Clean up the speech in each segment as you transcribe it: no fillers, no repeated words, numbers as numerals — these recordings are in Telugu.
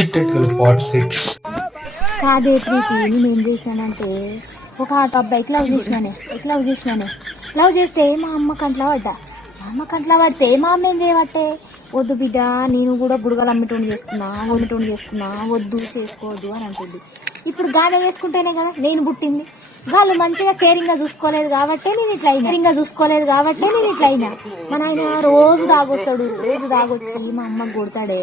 చిట్టెట్ పార్ట్ 6. కాదే ప్రీతి, నేనేం చేసినానంటే ఒక అబ్బాయికి లవ్ చేస్తే మా అమ్మ కంట్లో పడ్డా. మా అమ్మ కంట్లో పడితే మా అమ్మ ఏం చేయబట్టే, వద్దు బిడ్డ నేను కూడా బుడగలు అమ్మటోని చేసుకున్నా వద్దు చేసుకోవద్దు అని అంటుంది. ఇప్పుడు గానే చేసుకుంటేనే కదా నేను పుట్టింది. వాళ్ళు మంచిగా కేరింగ్ గా చూసుకోలేదు కాబట్టి నేను ఇట్లా అయినా. మన ఆయన రోజు దాగొచ్చి మా అమ్మకు కొడతాడు.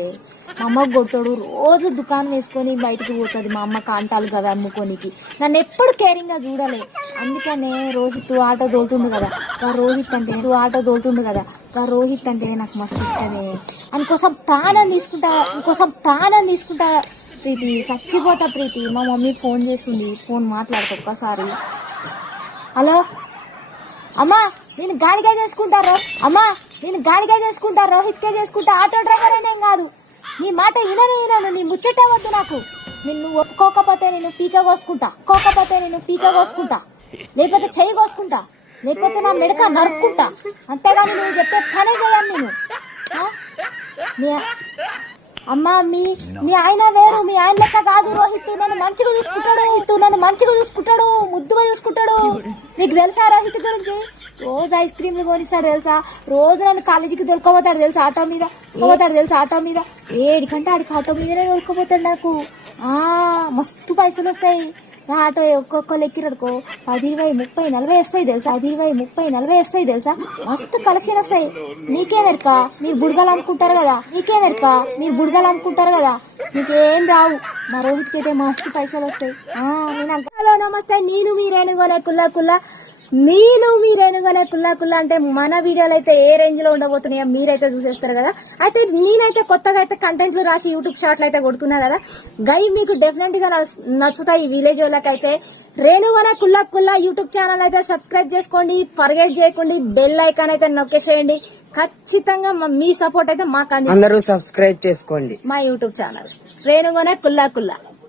రోజు దుకాణం వేసుకొని బయటకు పోతుంది. మా అమ్మ కాంటాలు కదా అమ్ముకోనికి. నన్ను ఎప్పుడు కేరింగ్ గా చూడలే. అందుకనే రోహిత్ ఆటో తోలుతుండు కదా, రోహిత్ అంటే నాకు మస్తు ఇష్టమే. అందుకోసం ప్రాణం తీసుకుంటా ప్రీతి, చచ్చిపోతా ప్రీతి. మా మమ్మీ ఫోన్ చేసింది, ఫోన్ మాట్లాడుతా ఒక్కసారి. హలో అమ్మా, నేను గాడిగా చేసుకుంటా, రోహిత్కే చేసుకుంటా, ఆటో డ్రైవర్ అనేం కాదు. నీ మాట వినను, నీ ముచ్చటే వద్దు నాకు. నిన్ను ఒప్పుకోకపోతే నేను పీక కోసుకుంటా, లేకపోతే చెయ్యి కోసుకుంటా, లేకపోతే నా మెడక నరుక్కుంటా. అంతేగాని నువ్వు చెప్పే పనే చేయను నేను. అమ్మా, మీ ఆయన వేరు, మీ ఆయన లెక్క కాదు రోహిత్. నన్ను మంచిగా చూసుకుంటాడు, ముద్దుగా చూసుకుంటాడు. నీకు తెలుసా రోహిత్ గురించి? రోజు ఐస్ క్రీమ్లు కొనిస్తాడు తెలుసా, రోజు నన్ను కాలేజీకి దొరకపోతాడు తెలుసా, ఆటో మీద 7 గంట ఆడికి ఆటో మీదనే దొరకపోతాడు నాకు. మస్తు పైసలు వస్తాయి నా ఆటో. ఒక్కొక్కరు ఎక్కిరడుకో 10, 20, 30, 40 వస్తాయి తెలుసా. మస్తు కలెక్షన్ వస్తాయి. నీకేమెరక, మీరు బుడగలు అనుకుంటారు కదా, నీకేం రావు. మా రోహిత్కి అయితే మస్తు పైసలు వస్తాయి. హలో నమస్తే, నేను మీరేనుగోనే కుల్లా అంటే మన వీడియోలు అయితే ఏ రేంజ్ లో ఉండబోతున్నాయో మీరైతే చూసేస్తారు కదా. అయితే నేనైతే కొత్తగా అయితే కంటెంట్లు రాసి యూట్యూబ్ షార్ట్లు అయితే కొడుతున్నా కదా. మీకు డెఫినెట్ గా నచ్చుతాయి. ఈ విలేజ్ వాళ్ళకైతే రేణుగోనే కుల్లా యూట్యూబ్ ఛానల్ అయితే సబ్స్క్రైబ్ చేసుకోండి, ఫర్గెట్ చేయకండి, బెల్ ఐకాన్ అయితే నొక్కేసేయండి. ఖచ్చితంగా మీ సపోర్ట్ అయితే మాకు అందరూ సబ్స్క్రైబ్ చేసుకోండి మా యూట్యూబ్ ఛానల్ రేణుగోనే కుల్లా.